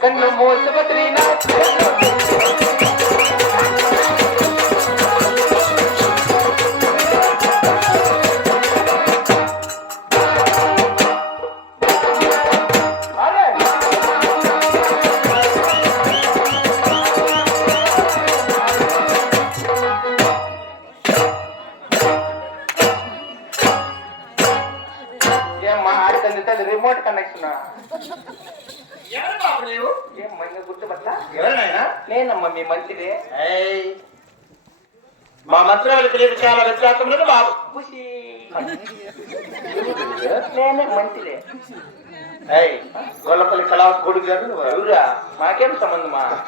ಕಣ್ಣು ಮೋಸ ಬದ್ರಿನಾಥ್ మా ఆడి రిమోట్ కనెక్షన్ ఎవరు బాబు నీవు? ఏం మంది ఎవరినైనా నేనమ్మా మీ మంచిదే. మా మంత్రాలు తెలియదు చాలా వ్యత్యాసంలో బాబు. మంచిదే. గొల్లపల్లి కళావతి కొడుకు గారు ఎవరురా? మాకేం సంబంధమా?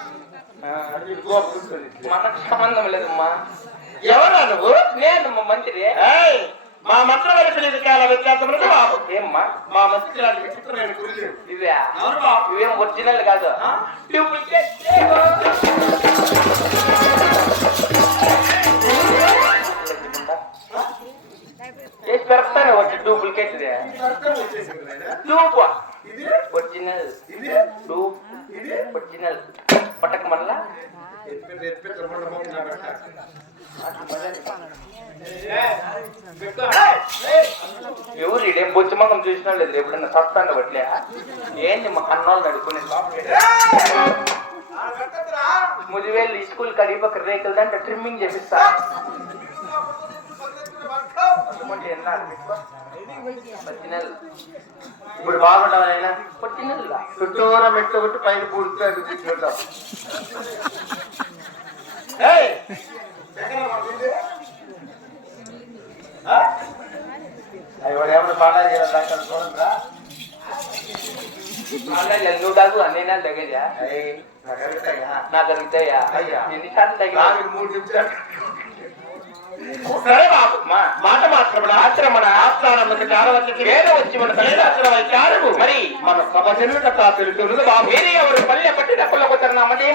మనకు సంబంధం లేదమ్మా. ఎవరు నువ్వు? నేను మంచిదే. మా మంత్రాలు తెలియదు చాలా వ్యత్యాసం లేదు బాబు ఏమ్మా మా మంత్రి లాంటి విచిత్రమైన గురువు ఇవే ఎవరు బాబు ఇవేం ఒరిజినల్ కాదు డూప్లికేట్ చేసి పెడతానే వచ్చి డూప్లికేట్ డూప్ ఇది ఒరిజినల్ ఇది డూప్ ఇది ఒరిజినల్ పట్టక మళ్ళా రమ్మంటే రమ్మంటే నా పెట్ట. ఎవరు ఇడే బొచ్చమంగం చూసిన లేదు. ఎప్పుడన్నా సస్తాండ బట్లే ఏంటి మా అన్నోళ్ళు నడుకునే ముదివేలు ఈ స్కూల్ కడిపక రేకుల దాంట్లో ట్రిమ్మింగ్ చేపిస్తా. ఇప్పుడు బాగుంటావు. చుట్టూరా మెట్లు కొట్టి పైన పూడుతాడు చూద్దాం. పాడాలి నువ్వు దొరుకుతాయా. ఎన్నిసార్లు మూడు. సరే బాబు మాట మాత్రమే ఆశ్రమణ ఆస్థానములకు చారవచ్చి వేద వచ్చి మన మరి మన సభ చెల్లుట బాబు. వేరే ఎవరు పల్లె పట్టి డబ్బులకు నామదే